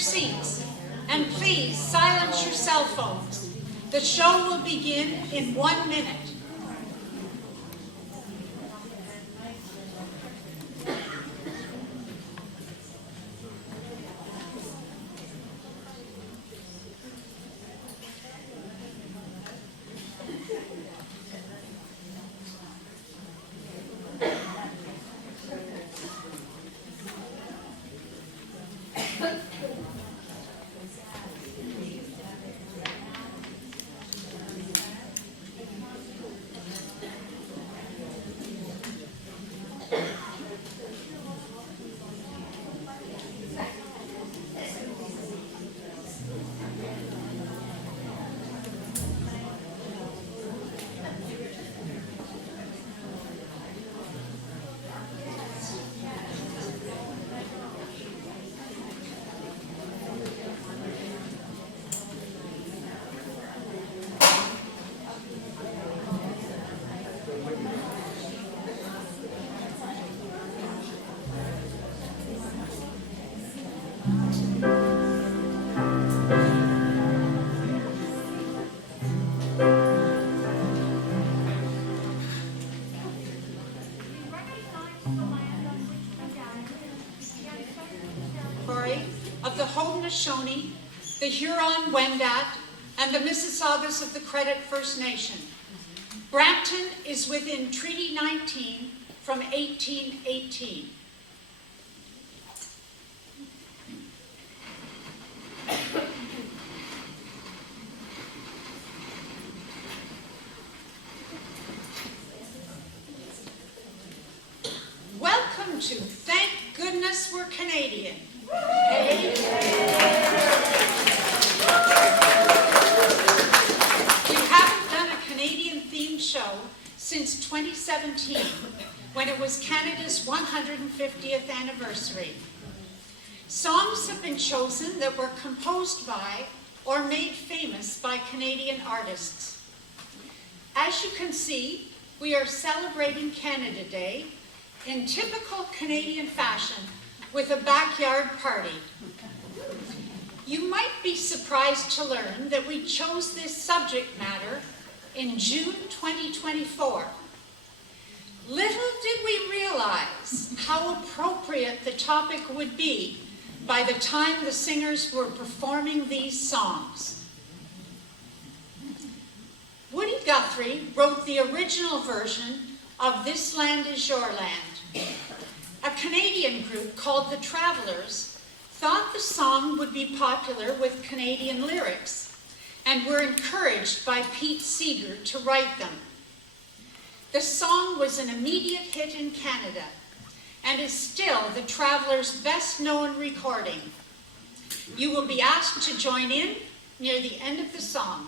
seats and please silence your cell phones. The show will begin in 1 minute. Of the Haudenosaunee, the Huron-Wendat, and the Mississaugas of the Credit First Nation. Brampton is within Treaty 19 from 1818. Welcome to Thank Goodness We're Canadian. Hey. We haven't done a Canadian-themed show since 2017, when it was Canada's 150th anniversary. Songs have been chosen that were composed by or made famous by Canadian artists. As you can see, we are celebrating Canada Day in typical Canadian fashion with a backyard party. You might be surprised to learn that we chose this subject matter in June 2024. Little did we realize how appropriate the topic would be by the time the singers were performing these songs. Woody Guthrie wrote the original version of This Land Is Your Land. A Canadian group called the Travelers thought the song would be popular with Canadian lyrics and were encouraged by Pete Seeger to write them. The song was an immediate hit in Canada and is still the Travelers' best-known recording. You will be asked to join in near the end of the song.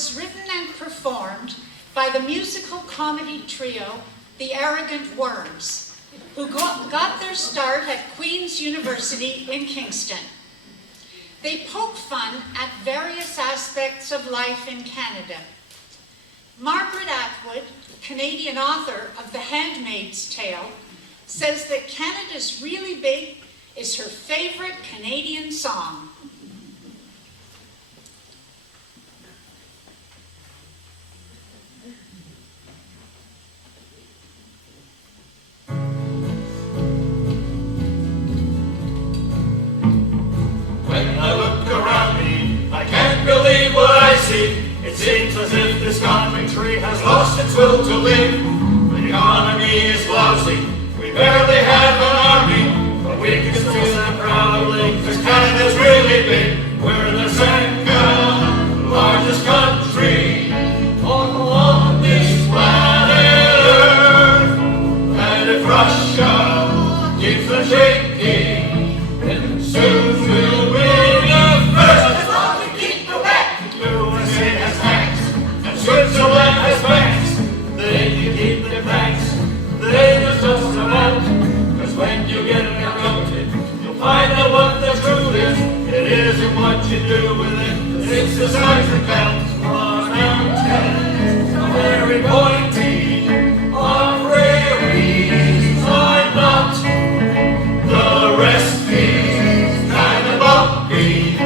was written and performed by the musical comedy trio, the Arrogant Worms, who got their start at Queen's University in Kingston. They poke fun at various aspects of life in Canada. Margaret Atwood, Canadian author of The Handmaid's Tale, says that Canada's Really Big is her favorite Canadian song. When I look around me, I can't believe what I see. It seems as if this country has lost its will to live. The economy is lousy, we barely have an army, but we can still stand proudly, because Canada's really big. We're the second largest country on this planet Earth. And if Russia keeps on shaking, then soon we'll win the first. As long as we keep Quebec, USA has tanks, and Switzerland has banks. They can keep their banks, they just about. Cause when you get accounted, you'll find out what the truth is. It isn't what you do with it, it's the size that counts. On mountains are very pointy, on prairies are not. The rest is kind of bumpy,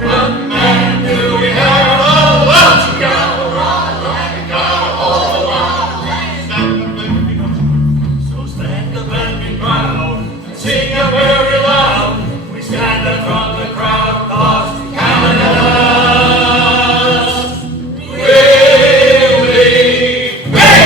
but man, do we have a lot to go. So stand up and be proud, and sing it very loud. We stand up from the crowd, cause Canada's really big!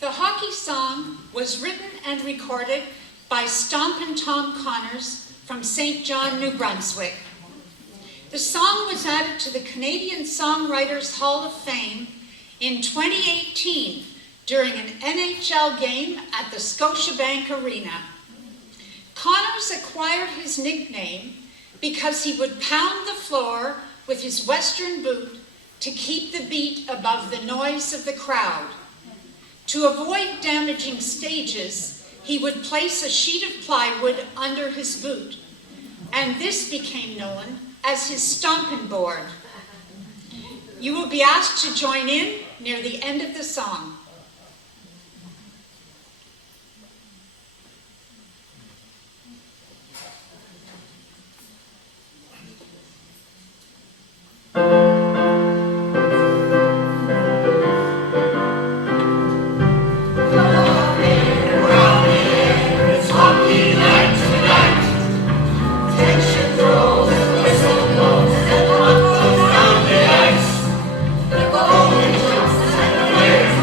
The hockey song was written and recorded by Stompin' Tom Connors from St. John, New Brunswick. The song was added to the Canadian Songwriters Hall of Fame in 2018 during an NHL game at the Scotiabank Arena. Connors acquired his nickname because he would pound the floor with his western boot to keep the beat above the noise of the crowd. To avoid damaging stages, he would place a sheet of plywood under his boot, and this became known as his stomping board. You will be asked to join in near the end of the song.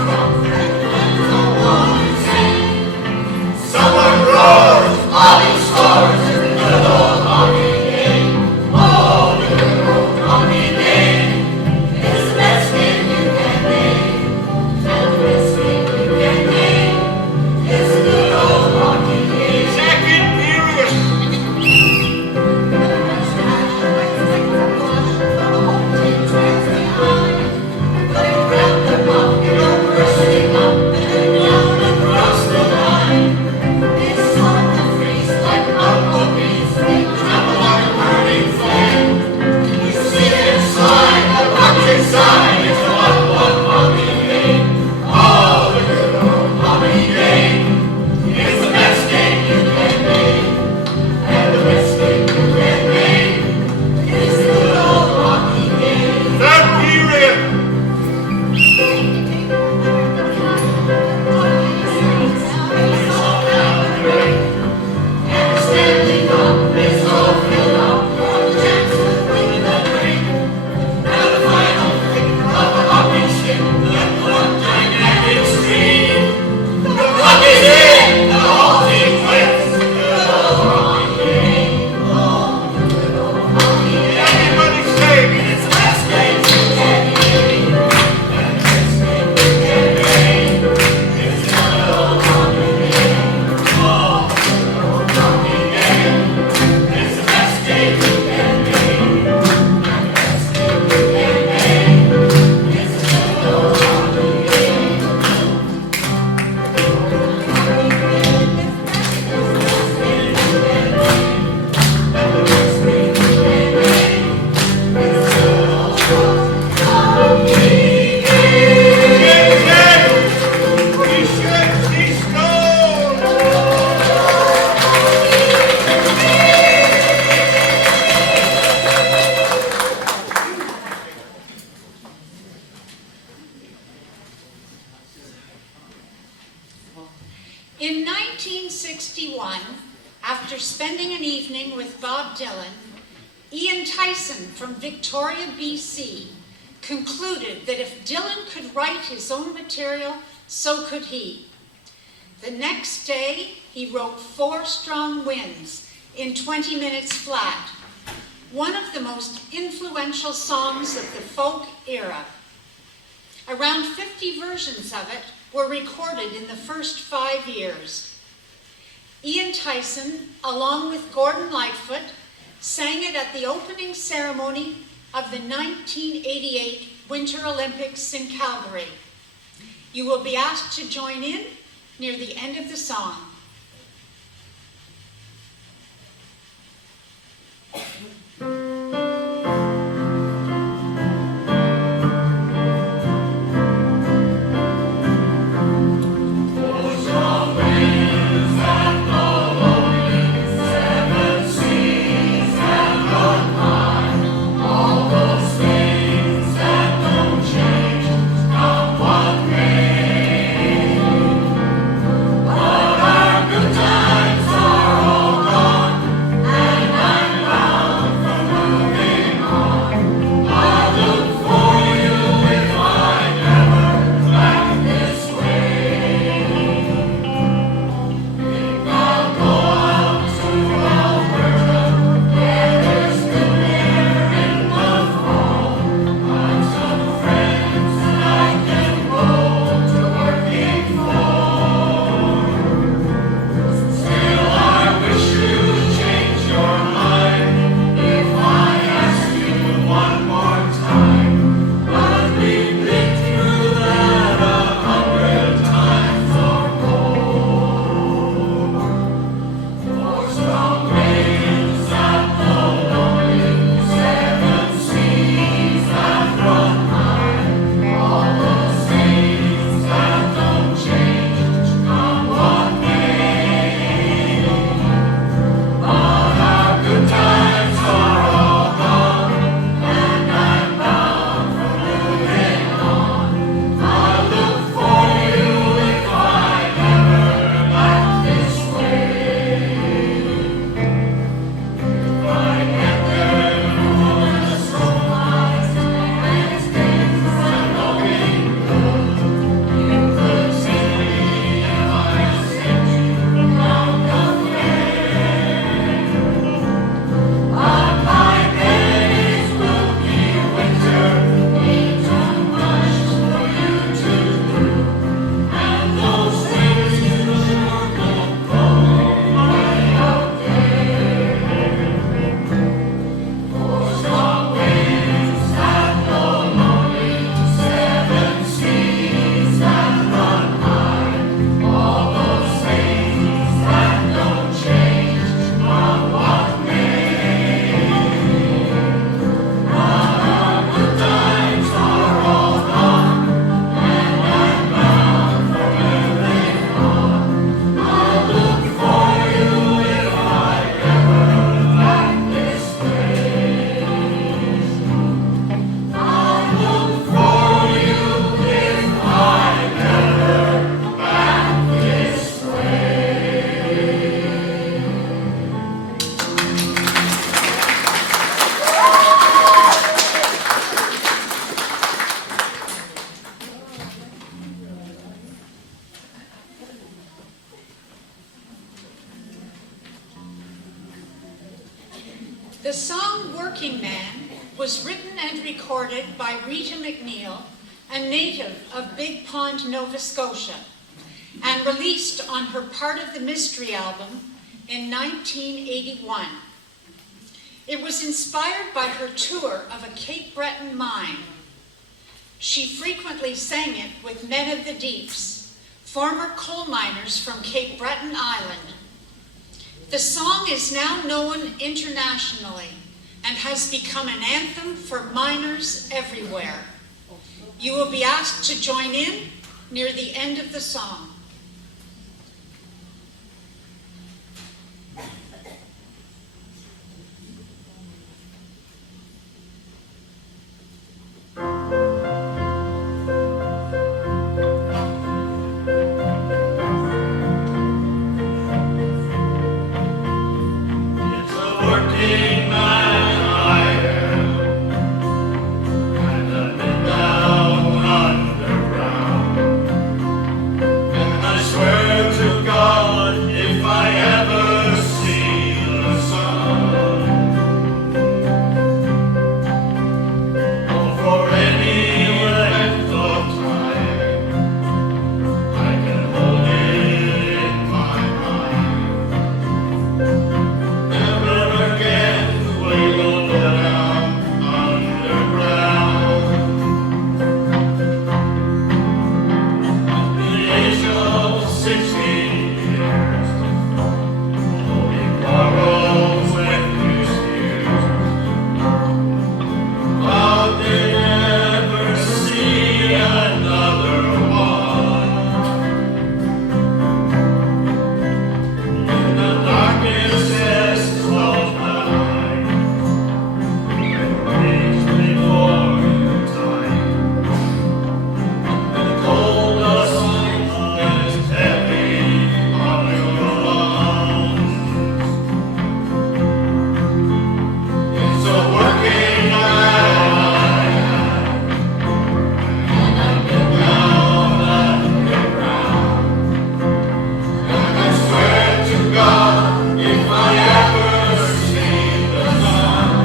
From In 1961, after spending an evening with Bob Dylan, Ian Tyson from Victoria, BC, concluded that if Dylan could write his own material, so could he. The next day, he wrote 4 Strong Winds in 20 minutes flat, one of the most influential songs of the folk era. Around 50 versions of it were recorded in the first 5 years. Ian Tyson, along with Gordon Lightfoot, sang it at the opening ceremony of the 1988 Winter Olympics in Calgary. You will be asked to join in near the end of the song. The song Working Man was written and recorded by Rita McNeil, a native of Big Pond, Nova Scotia, and released on her Part of the Mystery album in 1981. It was inspired by her tour of a Cape Breton mine. She frequently sang it with men of the Deeps, former coal miners from Cape Breton Island. The song is now known internationally and has become an anthem for miners everywhere. You will be asked to join in near the end of the song. working man I am, and I've been down underground. And I swear to God, if I ever see the sun, or for any length of time, I can hold it in my mind. Never again will I go down underground. At the age of 16 years, holding quarrels with new spheres, vowed they'd never see another one. In the darkness of the night, rage before your time, and the cold of silence is heavy on your lungs. It's a working man, and I've been down underground. And I swear to God, if I ever see the sun,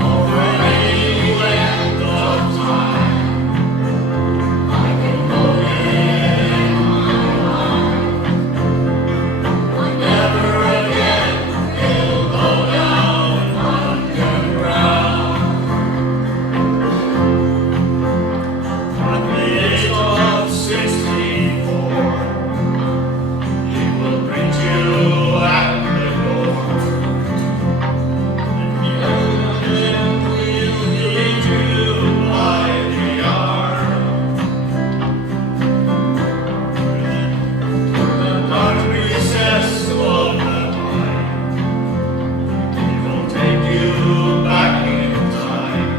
over any length of time, I can hold it in my mind. Never again will go down underground. At the age of 64, he will greet you at the door, and he will lead you by the arm. In the dark recess of the night, he will take you back in time,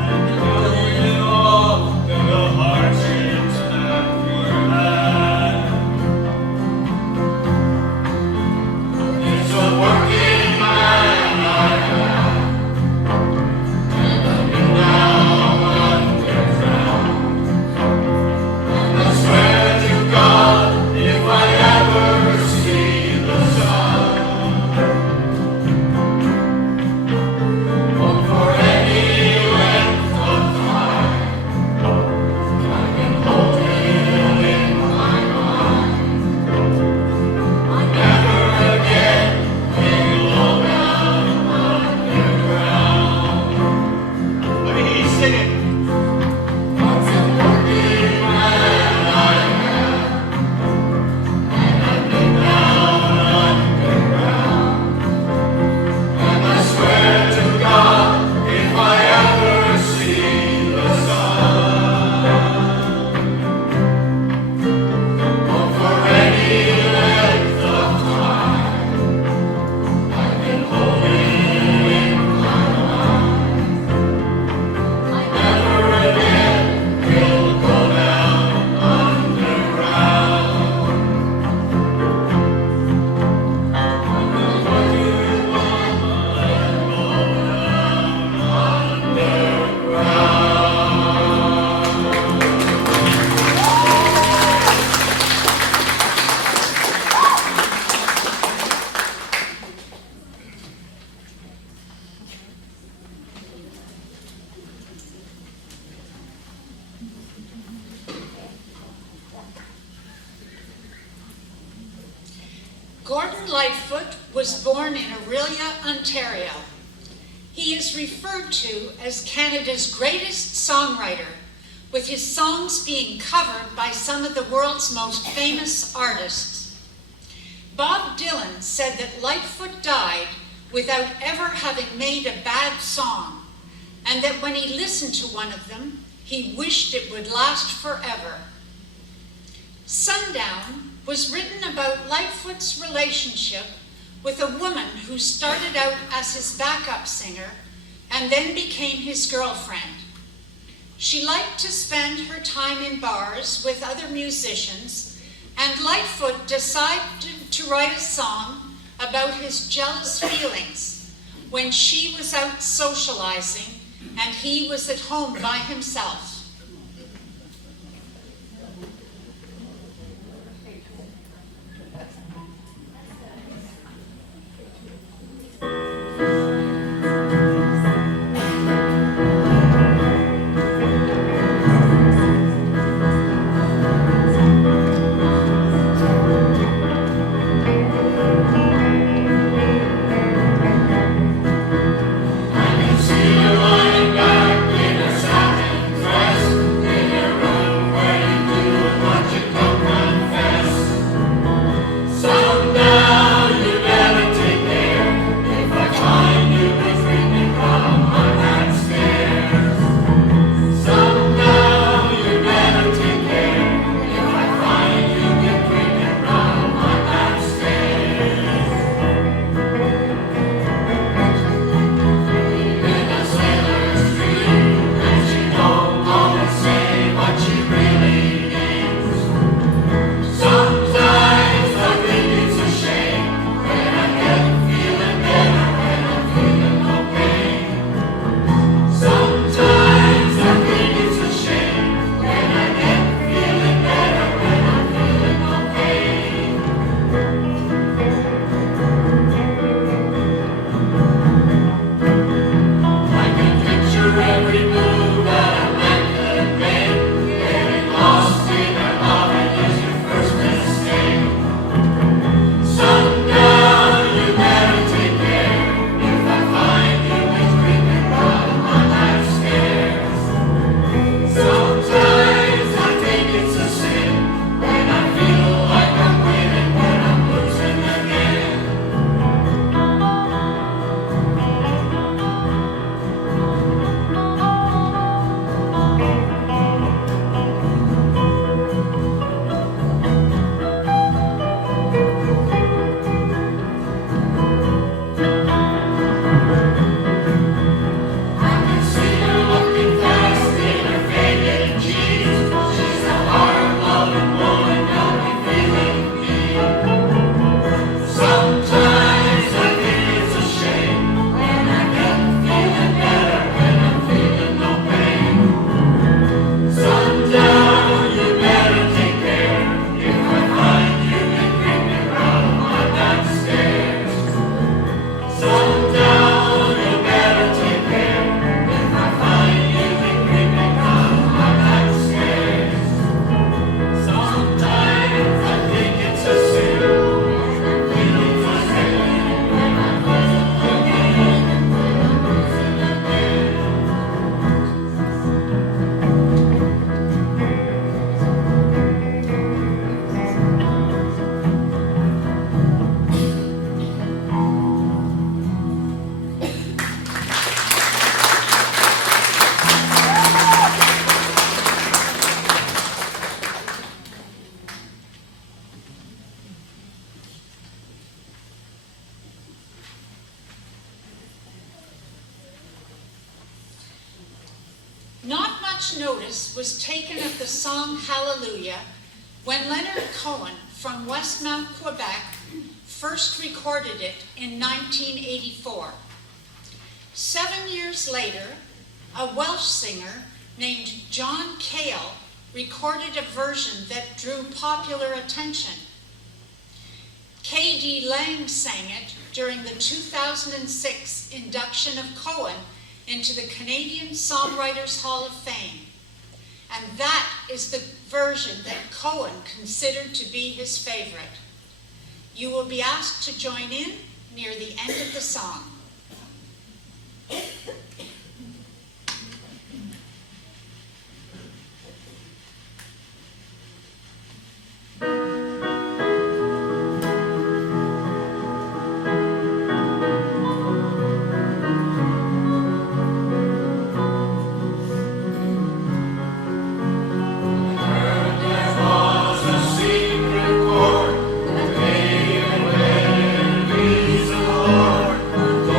and tell you all the hardships that were had. It's a working man I am, and I've been down underground. And I swear to God, if I ever see the sun, or for any length of time, I can hold it in my mind. Never again will go down underground. Let me hear you sing it. It's a working man I am, and I've been down underground. And I swear to God, if I ever see the sun, or for any length of time, I can hold it in my mind. Never again will go down underground. What you want, let go down underground. Gordon Lightfoot was born in Orillia, Ontario. He is referred to as Canada's greatest songwriter, with his songs being covered by some of the world's most famous artists. Bob Dylan said that Lightfoot died without ever having made a bad song, and that when he listened to one of them, he wished it would last forever. Sundown was written about Lightfoot's relationship with a woman who started out as his backup singer and then became his girlfriend. She liked to spend her time in bars with other musicians And Lightfoot decided to write a song about his jealous feelings when she was out socializing and he was at home by himself. Not much notice was taken of the song Hallelujah when Leonard Cohen from Westmount, Quebec, first recorded it in 1984. 7 years later, a Welsh singer named John Cale recorded a version that drew popular attention. K.D. Lang sang it during the 2006 induction of Cohen into the Canadian Songwriters Hall of Fame. And that is the version that Cohen considered to be his favorite. You will be asked to join in near the end of the song. Secret chord, the day when he's the Lord.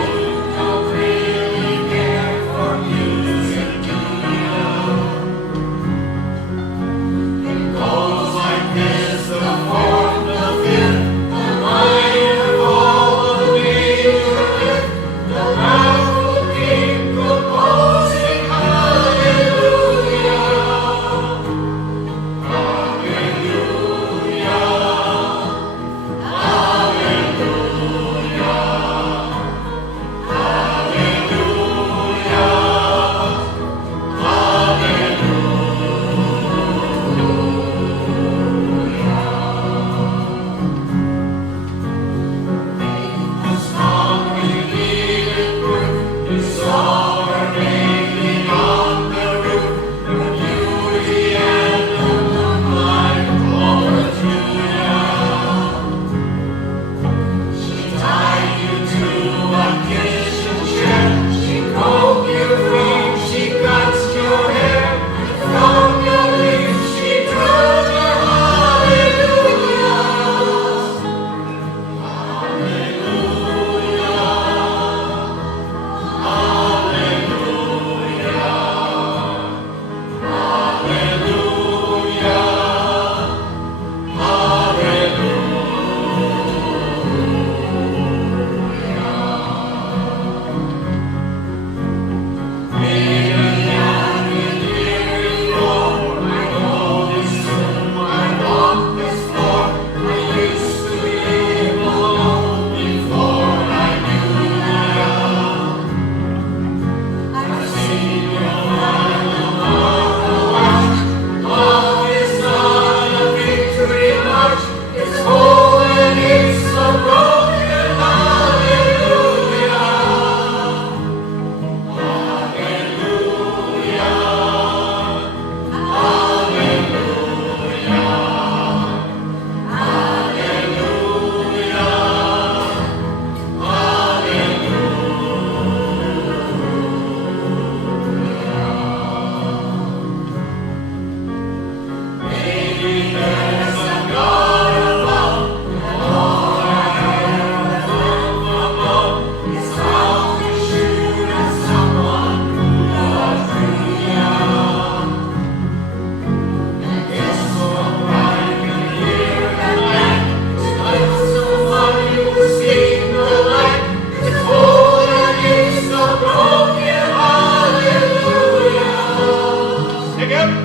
Together.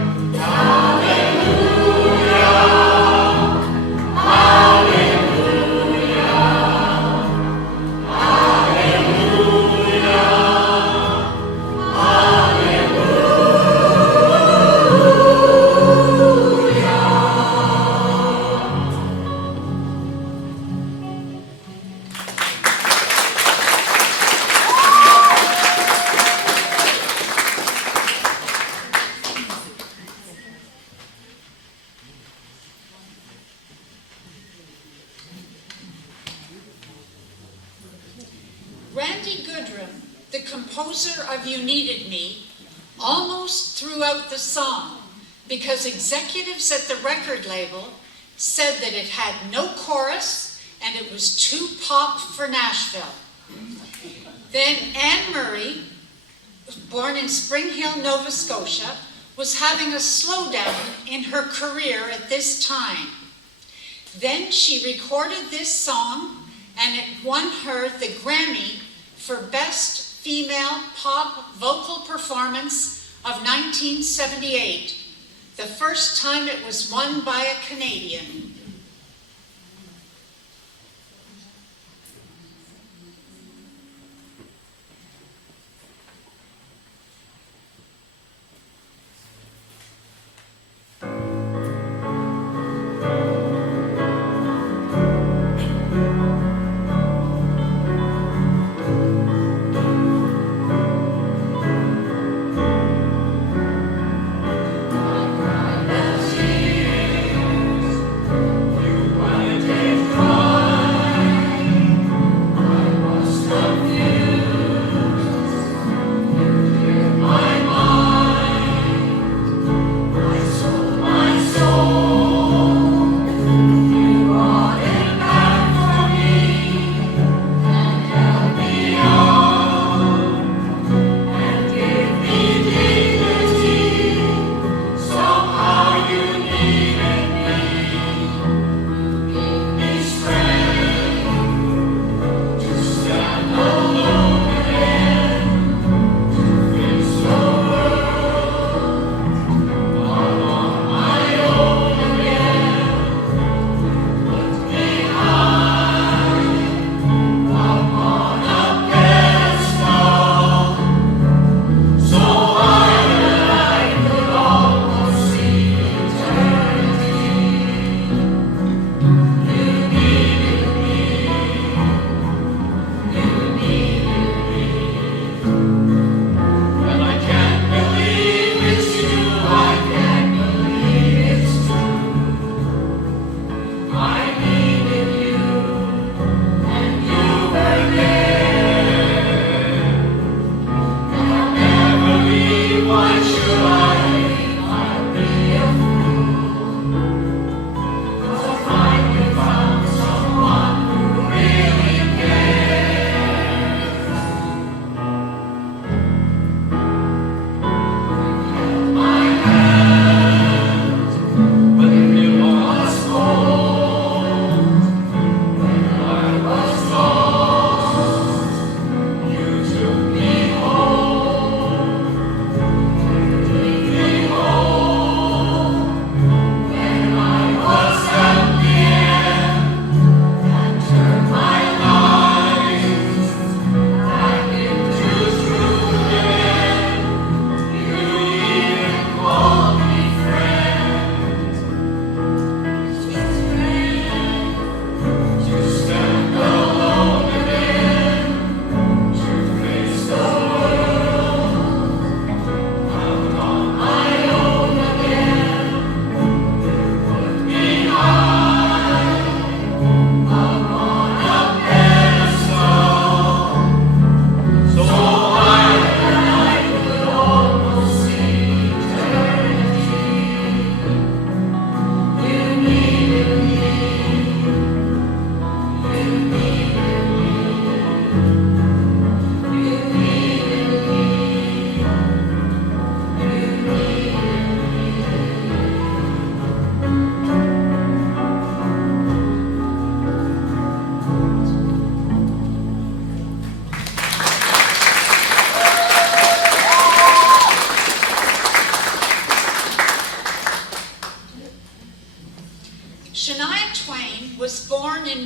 Randy Goodrum, the composer of You Needed Me, almost threw out the song because executives at the record label said that it had no chorus and it was too pop for Nashville. Then Anne Murray, born in Spring Hill, Nova Scotia, was having a slowdown in her career at this time. Then she recorded this song and it won her the Grammy for Best Female Pop Vocal Performance of 1978, the first time it was won by a Canadian.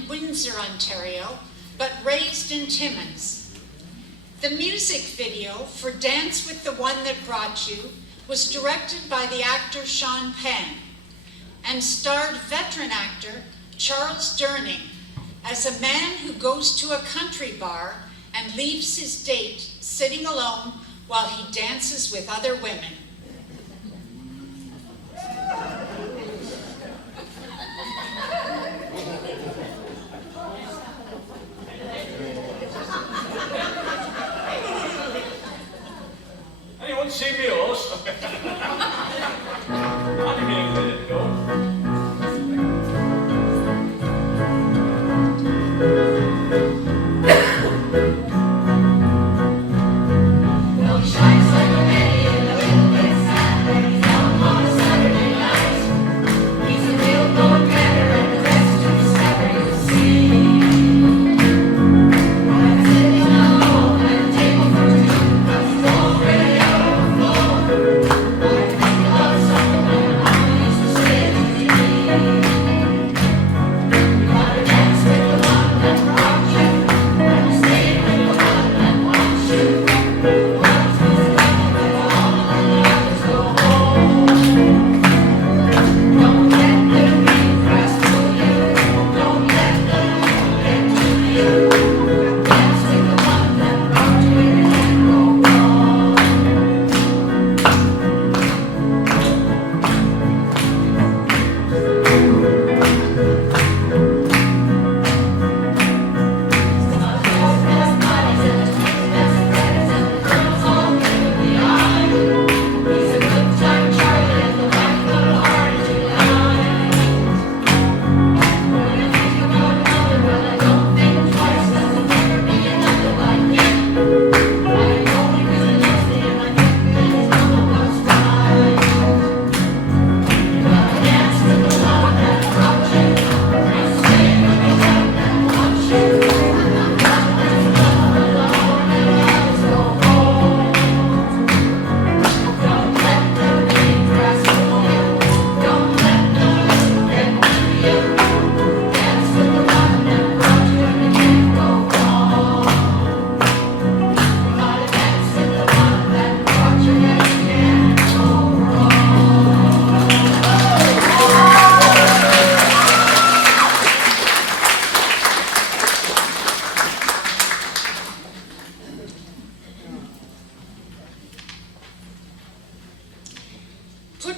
in Windsor, Ontario, but raised in Timmins. The music video for Dance with the One That Brought You was directed by the actor Sean Penn and starred veteran actor Charles Durning as a man who goes to a country bar and leaves his date sitting alone while he dances with other women. Anyone see me horse? I didn't even let it go.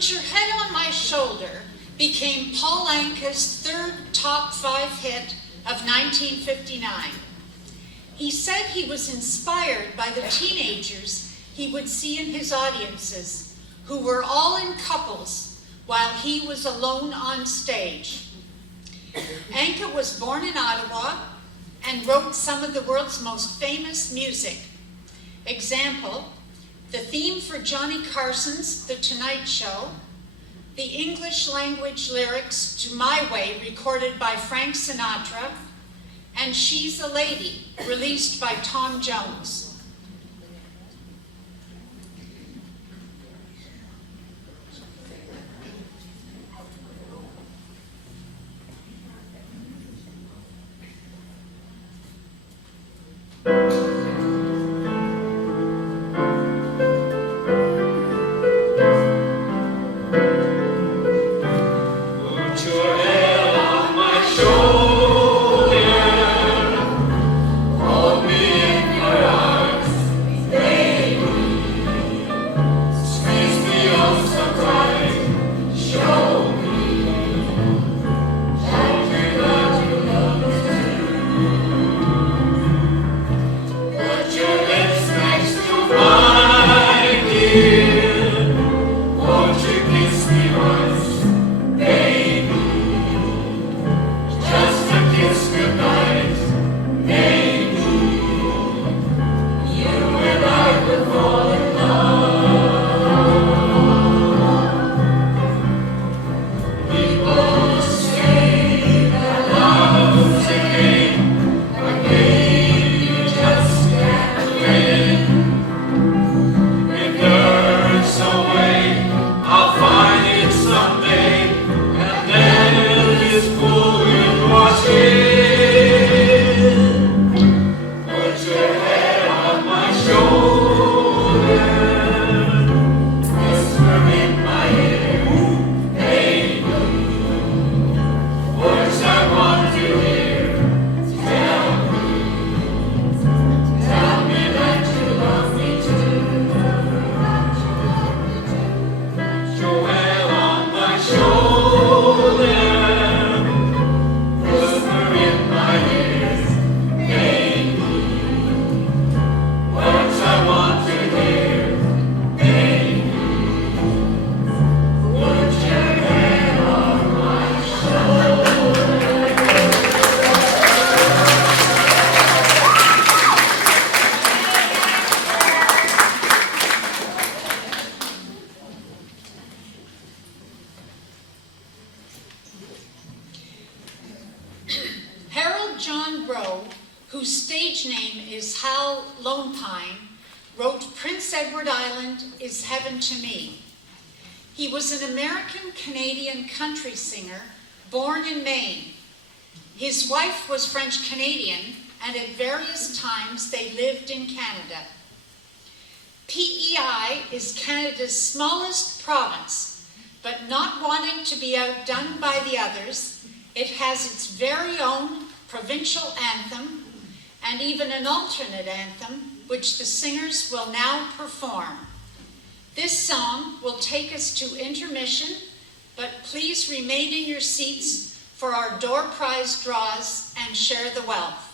Put Your Head on My Shoulder became Paul Anka's third top 5 hit of 1959. He said he was inspired by the teenagers he would see in his audiences, who were all in couples while he was alone on stage. Anka was born in Ottawa and wrote some of the world's most famous music. Example, the theme for Johnny Carson's The Tonight Show, the English language lyrics to My Way, recorded by Frank Sinatra, and She's a Lady, released by Tom Jones. Munro, whose stage name is Hal Lone Pine, wrote Prince Edward Island is Heaven to Me. He was an American-Canadian country singer born in Maine. His wife was French-Canadian, and at various times they lived in Canada. PEI is Canada's smallest province, but not wanting to be outdone by the others, it has its very own provincial anthem and even an alternate anthem, which the singers will now perform. This song will take us to intermission, but please remain in your seats for our door prize draws and share the wealth.